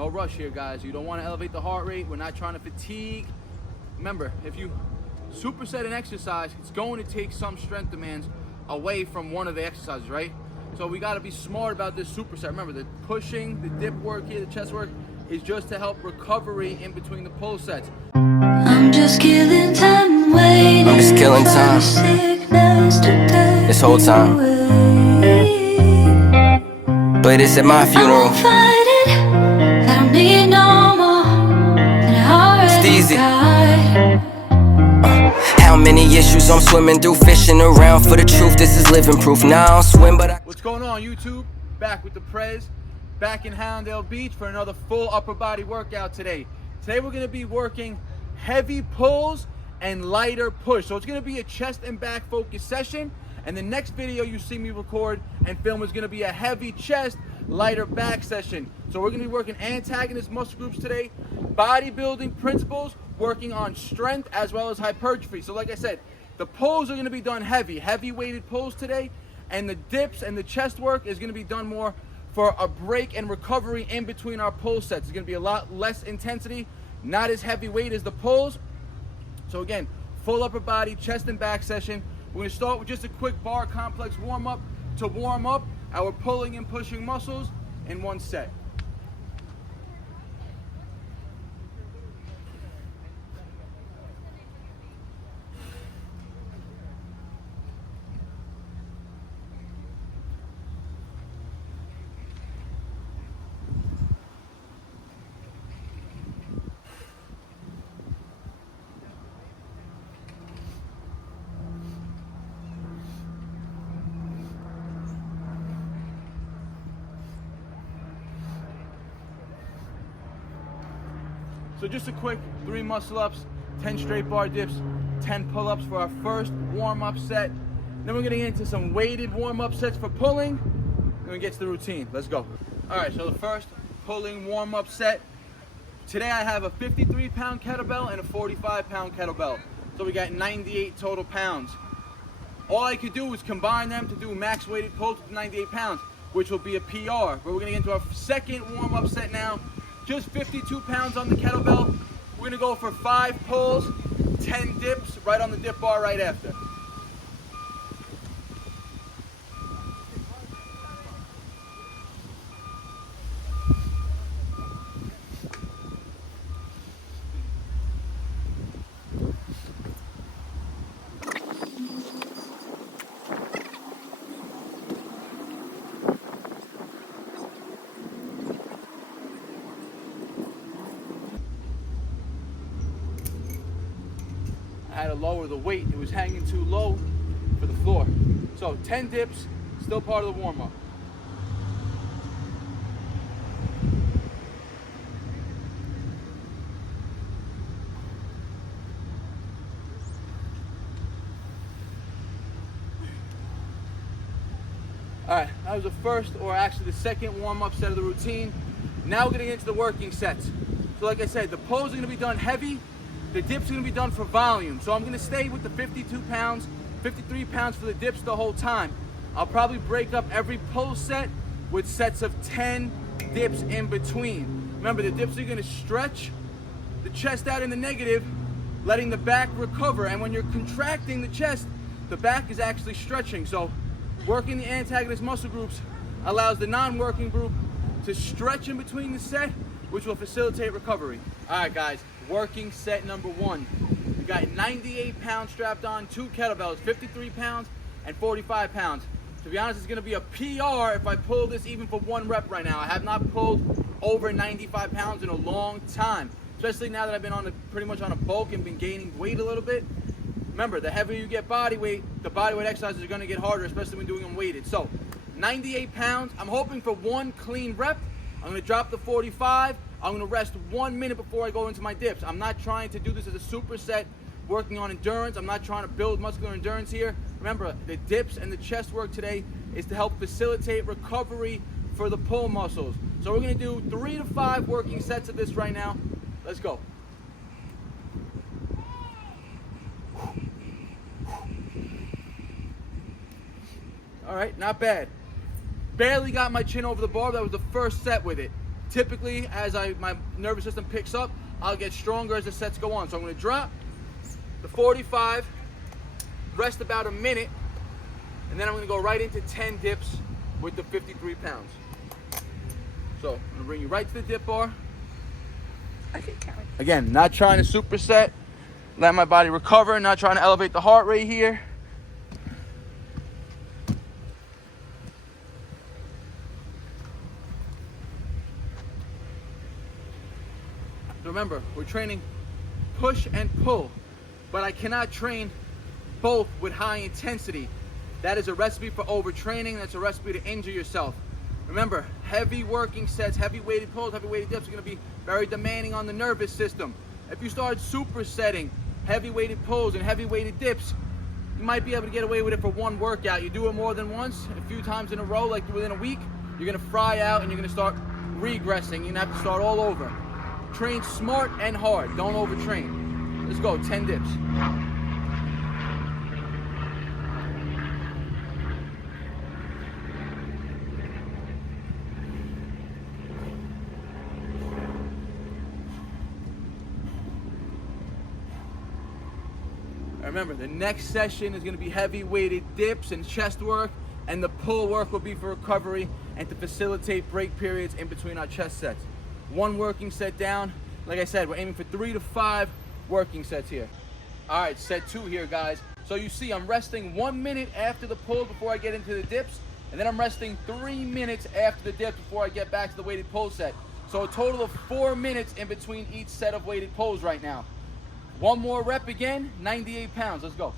No rush here, guys. You don't want to elevate the heart rate. We're not trying to fatigue. Remember, if you superset an exercise, it's going to take some strength demands away from one of the exercises, right? So we got to be smart about this superset. Remember, the pushing, the dip work here, the chest work is just to help recovery in between the pull sets. I'm just killing time, waiting. I'm just killing time. This whole time. Play this at my funeral. I fight it. I don't need no more than I already It's easy. got. How many issues I'm swimming through, fishing around for the truth. This is living proof. Now I don't swim, but I... What's going on, YouTube? Back with the Prez, back in Hallandale Beach for another full upper body workout today. Today we're going to be working heavy pulls and lighter push. So it's going to be a chest and back focused session. And the next video you see me record and film is going to be a heavy chest, lighter back session. So we're going to be working antagonist muscle groups today, bodybuilding principles, working on strength as well as hypertrophy. So like I said, the pulls are going to be done heavy weighted pulls today, and the dips and the chest work is going to be done more for a break and recovery in between our pull sets. It's going to be a lot less intensity, not as heavy weight as the pulls. So again, full upper body, chest and back session. We're going to start with just a quick bar complex warm up to warm up our pulling and pushing muscles in one set. So just a quick 3 muscle ups, 10 straight bar dips, 10 pull-ups for our first warm-up set. Then we're gonna get into some weighted warm-up sets for pulling. Then we get to the routine. Let's go. All right, so the first pulling warm-up set. Today I have a 53-pound kettlebell and a 45-pound kettlebell. So we got 98 total pounds. All I could do was combine them to do max weighted pulls with 98 pounds, which will be a PR. But we're gonna get into our second warm-up set now. Just 52 pounds on the kettlebell. We're gonna go for 5 pulls, 10 dips, right on the dip bar right after. I had to lower the weight. It was hanging too low for the floor. So 10 dips, still part of the warm-up. All right, that was the first, or actually the second warm-up set of the routine. Now we're gonna get into the working sets. So like I said, the pulls are gonna be done heavy. The dips are gonna be done for volume. So I'm gonna stay with the 52 pounds, 53 pounds for the dips the whole time. I'll probably break up every pull set with sets of 10 dips in between. Remember, the dips are gonna stretch the chest out in the negative, letting the back recover. And when you're contracting the chest, the back is actually stretching. So working the antagonist muscle groups allows the non-working group to stretch in between the set, which will facilitate recovery. All right, guys. Working set number 1. We got 98 pounds strapped on, 2 kettlebells, 53 pounds and 45 pounds. To be honest, it's gonna be a PR if I pull this even for 1 rep right now. I have not pulled over 95 pounds in a long time, especially now that I've been on pretty much on a bulk and been gaining weight a little bit. Remember, the heavier you get body weight, the body weight exercises are gonna get harder, especially when doing them weighted. So 98 pounds, I'm hoping for 1 clean rep. I'm gonna drop the 45. I'm gonna rest 1 minute before I go into my dips. I'm not trying to do this as a superset, working on endurance. I'm not trying to build muscular endurance here. Remember, the dips and the chest work today is to help facilitate recovery for the pull muscles. So we're gonna do 3 to 5 working sets of this right now. Let's go. All right, not bad. Barely got my chin over the bar. That was the first set with it. typically, as my nervous system picks up, I'll get stronger as the sets go on. So I'm gonna drop the 45, rest about a minute, and then I'm gonna go right into 10 dips with the 53 pounds. So I'm gonna bring you right to the dip bar. Again, not trying to superset, let my body recover, not trying to elevate the heart rate here. Remember, we're training push and pull, but I cannot train both with high intensity. That is a recipe for overtraining. That's a recipe to injure yourself. Remember, heavy working sets, heavy weighted pulls, heavy weighted dips are going to be very demanding on the nervous system. If you start supersetting heavy weighted pulls and heavy weighted dips, you might be able to get away with it for one workout. You do it more than once, a few times in a row, like within a week, you're going to fry out and you're going to start regressing. You're going to have to start all over. Train smart and hard. Don't overtrain. Let's go. 10 dips. Remember, the next session is going to be heavy weighted dips and chest work, and the pull work will be for recovery and to facilitate break periods in between our chest sets. One working set down. Like I said, we're aiming for 3 to 5 working sets here. All right, set 2 here, guys. So you see I'm resting 1 minute after the pull before I get into the dips, and then I'm resting 3 minutes after the dips before I get back to the weighted pull set. So a total of 4 minutes in between each set of weighted pulls right now. One more rep again, 98 pounds. Let's go.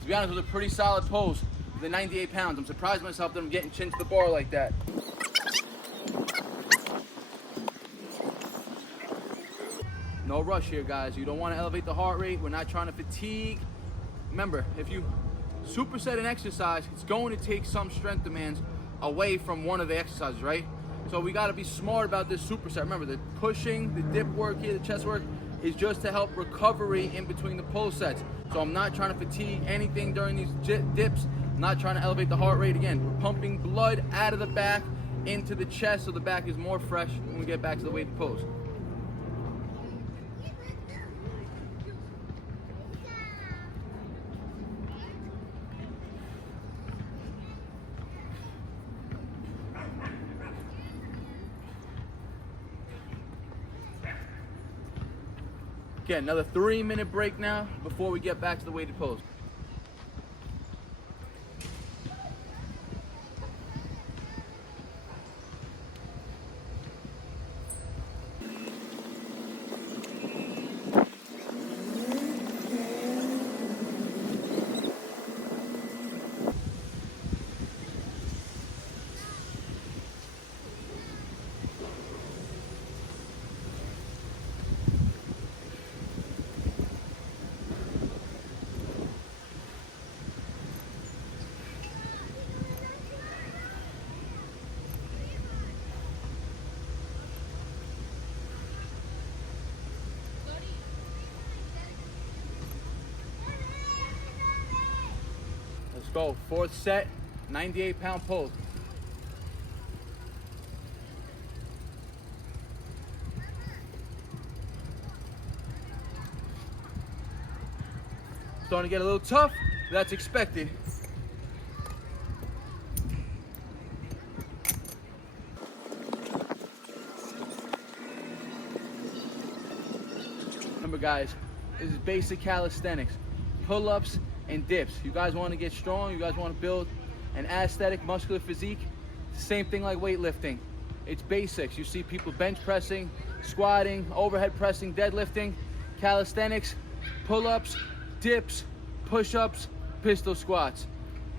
To be honest, it was a pretty solid pose with the 98 pounds. I'm surprised myself that I'm getting chin to the bar like that. No rush here, guys. You don't want to elevate the heart rate. We're not trying to fatigue. Remember, if you superset an exercise, it's going to take some strength demands away from one of the exercises, right? So we got to be smart about this superset. Remember, the pushing, the dip work here, the chest work is just to help recovery in between the pull sets. So I'm not trying to fatigue anything during these dips. I'm not trying to elevate the heart rate. Again, we're pumping blood out of the back into the chest so the back is more fresh when we get back to the weighted pose. Again, another 3-minute break now before we get back to the weighted pose. Let's go. 4th set, 98-pound pull. Starting to get a little tough. That's expected. Remember, guys, this is basic calisthenics. Pull-ups and dips. You guys want to get strong, you guys want to build an aesthetic muscular physique, same thing like weightlifting. It's basics. You see people bench pressing, squatting, overhead pressing, deadlifting. Calisthenics, pull-ups, dips, push-ups, pistol squats,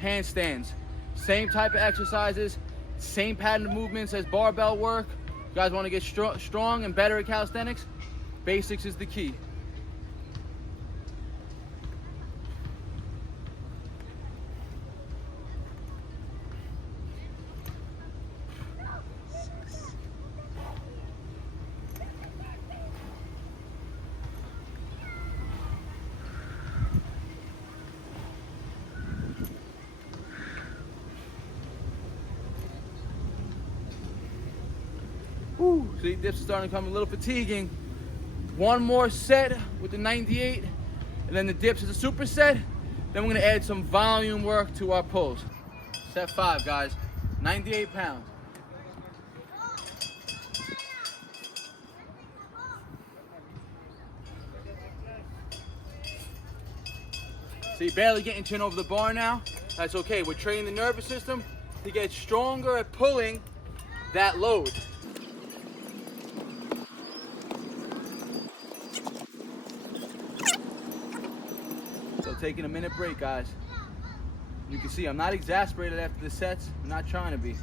handstands. Same type of exercises, same pattern of movements as barbell work. You guys want to get strong and better at calisthenics? Basics is the key. Woo! See, dips are starting to become a little fatiguing. One more set with the 98, and then the dips is a superset. Then we're gonna add some volume work to our pulls. Set 5, guys, 98 pounds. See, barely getting chin over the bar now. That's okay. We're training the nervous system to get stronger at pulling that load. So taking a minute break, guys. You can see I'm not exasperated after the sets. I'm not trying to be.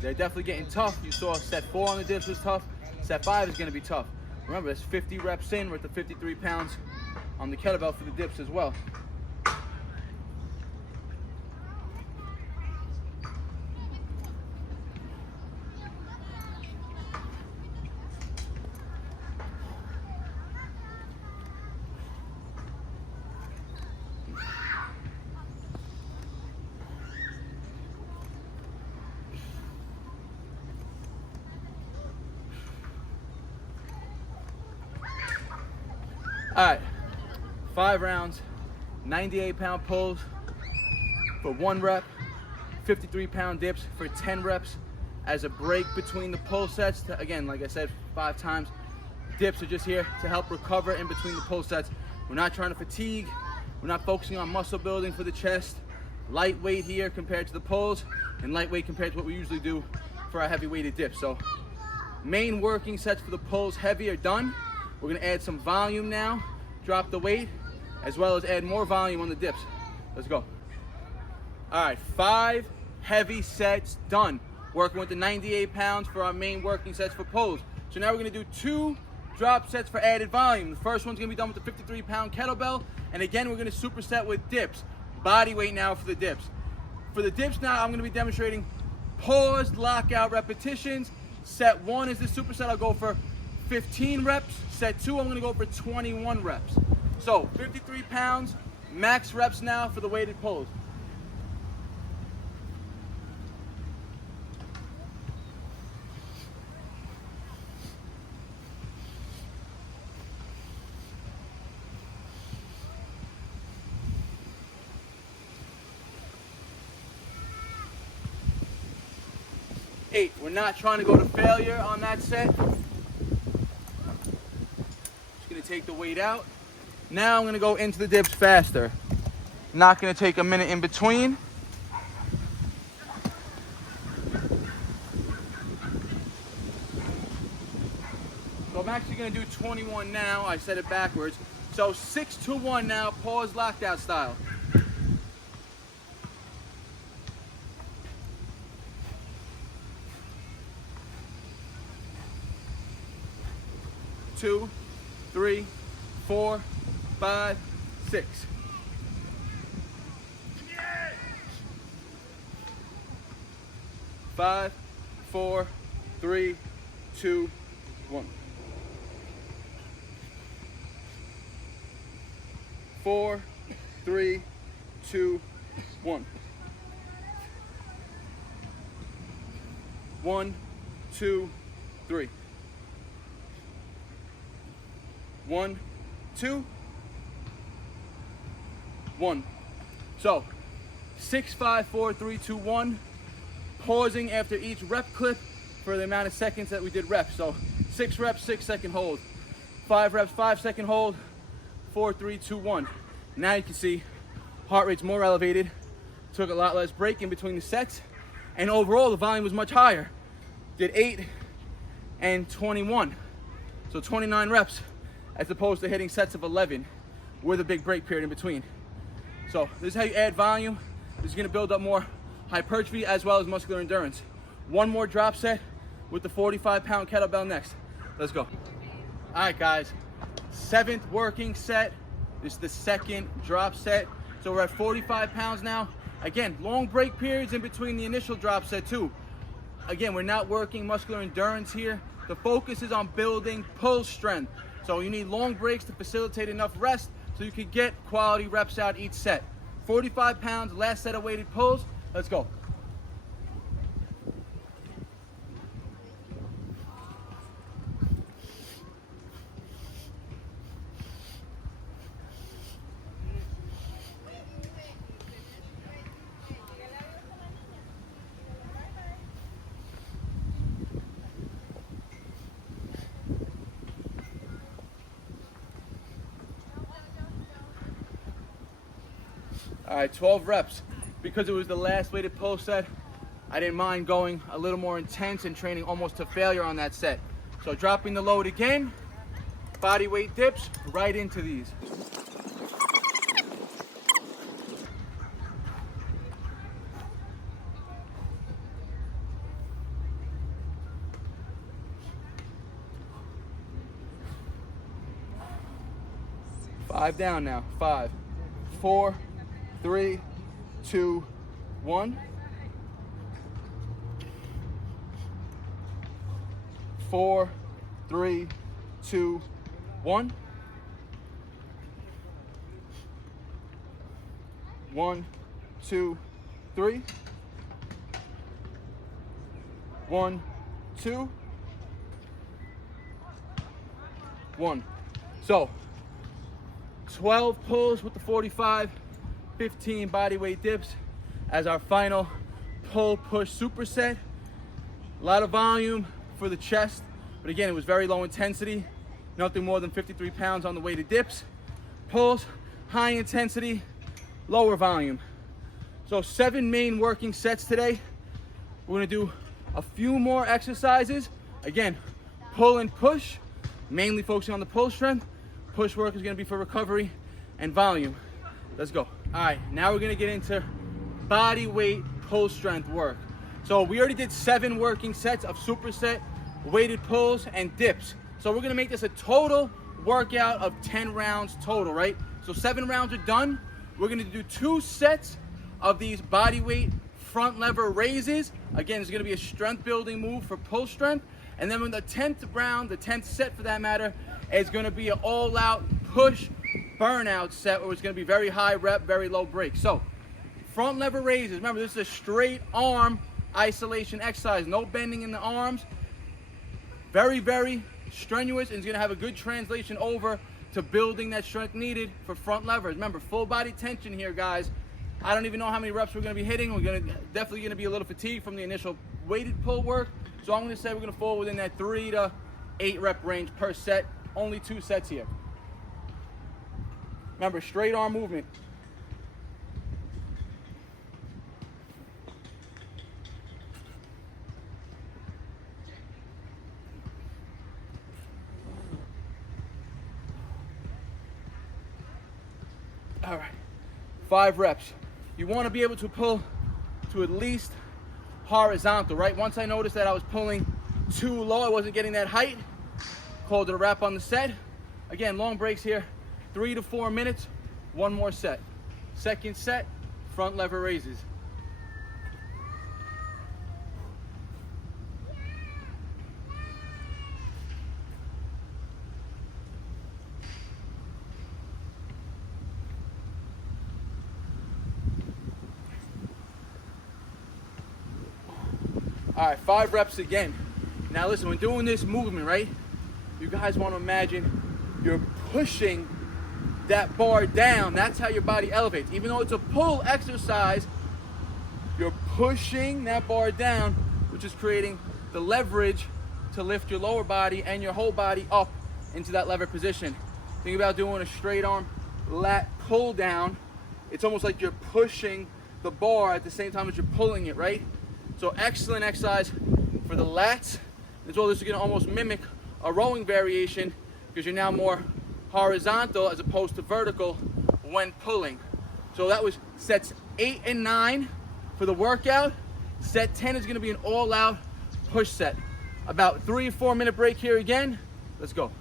They're definitely getting tough. You saw set 4 on the dips was tough. Set 5 is gonna be tough. Remember, that's 50 reps in. We're at the 53 pounds on the kettlebell for the dips as well. All right, 5 rounds, 98-pound pulls for 1 rep, 53-pound dips for 10 reps as a break between the pull sets. Again, like I said 5 times, dips are just here to help recover in between the pull sets. We're not trying to fatigue. We're not focusing on muscle building for the chest. Lightweight here compared to the pulls, and lightweight compared to what we usually do for our heavy weighted dips. So main working sets for the pulls, heavy, are done. We're gonna add some volume now, drop the weight, as well as add more volume on the dips. Let's go. All right, 5 heavy sets done. Working with the 98 pounds for our main working sets for pulls. So now we're gonna do 2 drop sets for added volume. The first one's gonna be done with the 53-pound kettlebell, and again, we're gonna superset with dips. Body weight now for the dips. For the dips now, I'm gonna be demonstrating paused lockout repetitions. Set 1 is the superset. I'll go for 15 reps. Set 2, I'm gonna go for 21 reps. So 53 pounds, max reps now for the weighted pulls. Eight, we're not trying to go to failure on that set. Take the weight out. Now I'm gonna go into the dips faster. Not gonna take a minute in between. So I'm actually gonna do 21 now. I said it backwards. So 6 to 1 now, pause lockout style. Two, 3, 4, 5, 6. 5, 4, 3, 2, 1. 4, 3, 2, 1. 1, 2, 3. 1, 2, 1. So 6, 5, 4, 3, 2, 1. Pausing after each rep clip for the amount of seconds that we did reps. So 6 reps, 6-second hold. 5 reps, 5-second hold. 4, 3, 2, 1. Now you can see heart rate's more elevated. Took a lot less break in between the sets, and overall the volume was much higher. Did 8 and 21. So 29 reps as opposed to hitting sets of 11 with a big break period in between. So this is how you add volume. This is gonna build up more hypertrophy as well as muscular endurance. 1 more drop set with the 45-pound kettlebell next. Let's go. All right, guys, 7th working set. This is the 2nd drop set. So we're at 45 pounds now. Again, long break periods in between the initial drop set too. Again, we're not working muscular endurance here. The focus is on building pull strength. So you need long breaks to facilitate enough rest so you can get quality reps out each set. 45 pounds, last set of weighted pulls. Let's go. All right, 12 reps. Because it was the last weighted pull set, I didn't mind going a little more intense and training almost to failure on that set. So dropping the load again, body weight dips right into these. Five down now. 5, 4, 3, 2, 1. 4, 3, 2, 1. 1, 2, 3. 1, 2, 1. So 12 pulls with the 45, 15 body weight dips as our final pull push superset. A lot of volume for the chest, but again, it was very low intensity, nothing more than 53 pounds on the weighted dips. Pulls, high intensity, lower volume. So 7 main working sets today. We're gonna do a few more exercises. Again, pull and push, mainly focusing on the pull strength. Push work is gonna be for recovery and volume. Let's go. All right, now we're gonna get into body weight pull strength work. So we already did 7 working sets of superset, weighted pulls, and dips. So we're gonna make this a total workout of 10 rounds total, right? So 7 rounds are done. We're gonna do 2 sets of these body weight front lever raises. Again, it's gonna be a strength building move for pull strength. And then in the 10th round, the 10th set for that matter, is gonna be an all out push burnout set where it's gonna be very high rep, very low break. So front lever raises, remember this is a straight arm isolation exercise, no bending in the arms. Very, very strenuous, and it's gonna have a good translation over to building that strength needed for front levers. Remember, full body tension here, guys. I don't even know how many reps we're gonna be hitting. We're definitely gonna be a little fatigued from the initial weighted pull work. So I'm gonna say we're gonna fall within that 3 to 8 rep range per set. Only 2 sets here. Remember, straight arm movement. All right, 5 reps. You want to be able to pull to at least horizontal, right? Once I noticed that I was pulling too low, I wasn't getting that height, called it a wrap on the set. Again, long breaks here, 3 to 4 minutes, 1 more set. Second set, front lever raises. All right, 5 reps again. Now listen, when doing this movement, right, you guys want to imagine you're pushing that bar down. That's how your body elevates. Even though it's a pull exercise, you're pushing that bar down, which is creating the leverage to lift your lower body and your whole body up into that lever position. Think about doing a straight arm lat pull down. It's almost like you're pushing the bar at the same time as you're pulling it, right? So excellent exercise for the lats. As well, this is going to almost mimic a rowing variation because you're now more horizontal as opposed to vertical when pulling. So that was sets 8 and 9 for the workout. Set 10 is going to be an all-out push set. About 3 or 4 minute break here again. Let's go.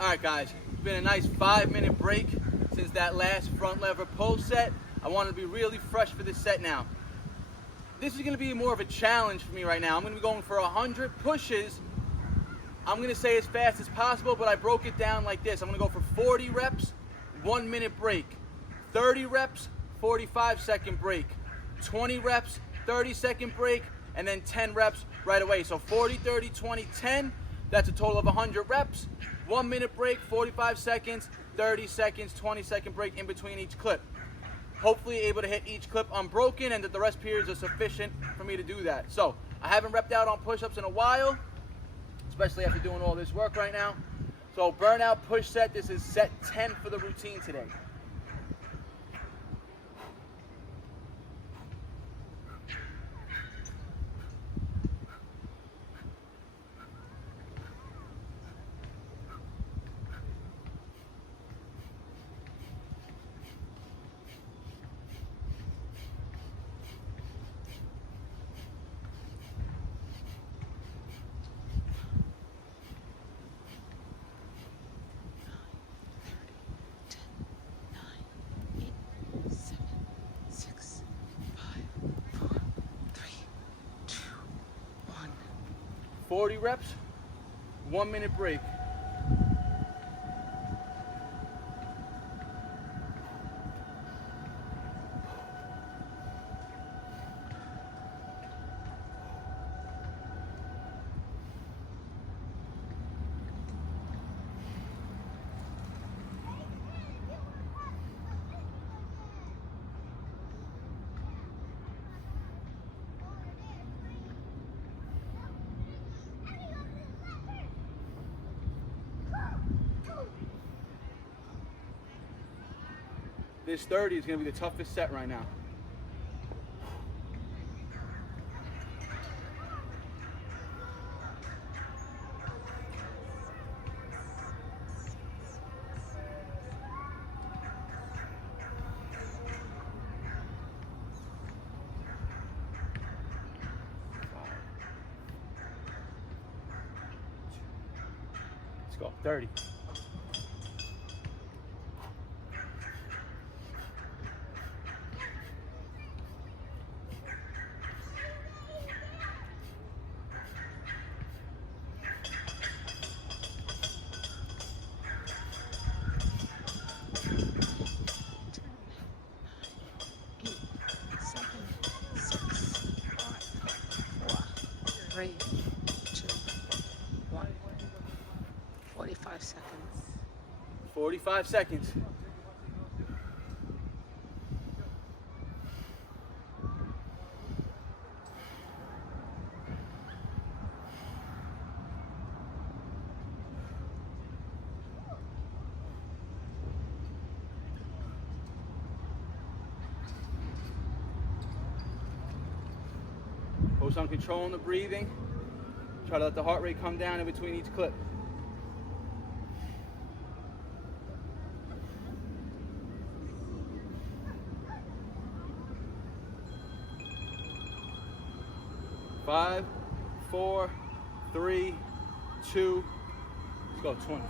All right, guys. It's been a nice 5-minute break since that last front lever pull set. I want to be really fresh for this set now. This is going to be more of a challenge for me right now. I'm going to be going for 100 pushes. I'm going to say as fast as possible, but I broke it down like this. I'm going to go for 40 reps, 1 minute break. 30 reps, 45-second break. 20 reps, 30-second break, and then 10 reps right away. So 40, 30, 20, 10. That's a total of 100 reps. 1 minute break, 45 seconds, 30 seconds, 20-second break in between each clip. Hopefully able to hit each clip unbroken and that the rest periods are sufficient for me to do that. So I haven't repped out on push-ups in a while, especially after doing all this work right now. So burnout push set, this is set 10 for the routine today. 40 reps, 1 minute break. This 30 is going to be the toughest set right now. Let's go, 30. Three, two, one. 45 seconds. 45 seconds. Focus on controlling the breathing. Try to let the heart rate come down in between each clip. Five, 4, 3, 2, let's go, 20.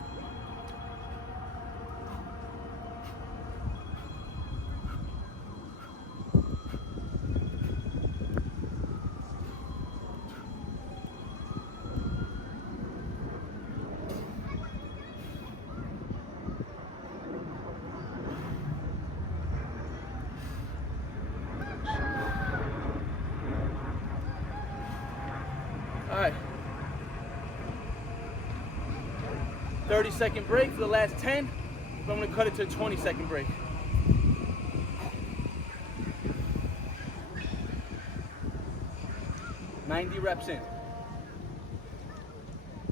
All right, 30-second break for the last 10, but I'm gonna cut it to a 20-second break. Ninety reps in.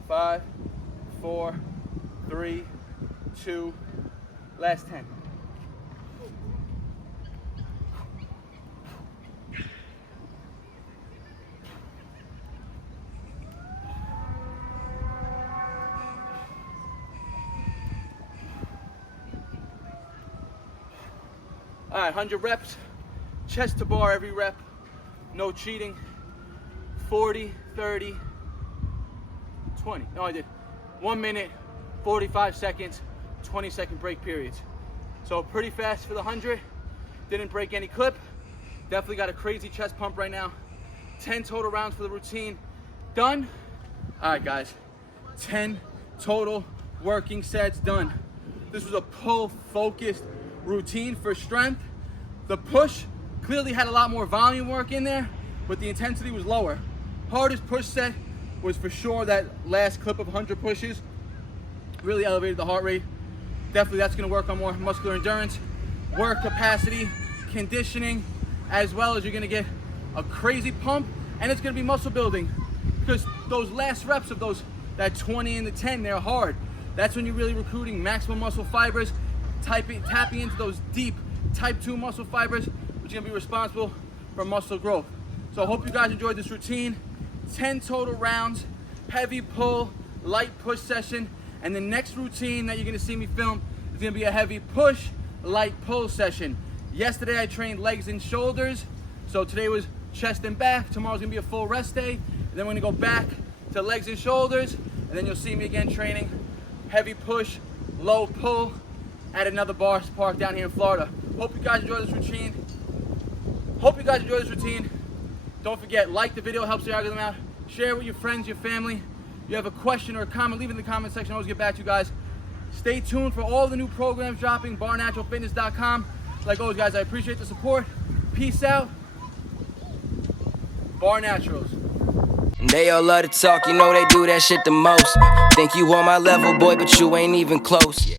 5, 4, 3, 2, last 10. All right, 100 reps, chest to bar every rep, no cheating. 40, 30, 20. No, I did 1 minute, 45 seconds, 20-second break periods. So pretty fast for the 100. Didn't break any clip. Definitely got a crazy chest pump right now. 10 total rounds for the routine. Done. All right, guys. 10 total working sets done. This was a pull-focused routine for strength. The push clearly had a lot more volume work in there, but the intensity was lower. Hardest push set was for sure that last clip of 100 pushes. Really elevated the heart rate. Definitely that's gonna work on more muscular endurance, work capacity, conditioning, as well as you're gonna get a crazy pump, and it's gonna be muscle building because those last reps of that 20 and the 10, they're hard. That's when you're really recruiting maximum muscle fibers, tapping into those deep type 2 muscle fibers, which are gonna be responsible for muscle growth. So I hope you guys enjoyed this routine. 10 total rounds, heavy pull, light push session, and the next routine that you're gonna see me film is gonna be a heavy push, light pull session. Yesterday I trained legs and shoulders, so today was chest and back. Tomorrow's gonna be a full rest day, and then we're gonna go back to legs and shoulders, and then you'll see me again training heavy push, low pull at another bar park down here in Florida. Hope you guys enjoy this routine. Don't forget, like the video, helps the algorithm out. Share it with your friends, your family. You have a question or a comment, leave it in the comment section. I'll always get back to you guys. Stay tuned for all the new programs dropping, barnaturalfitness.com. Like always, guys, I appreciate the support. Peace out. Bar Naturals. They all love to talk, you know they do that shit the most. Think you on my level, boy, but you ain't even close.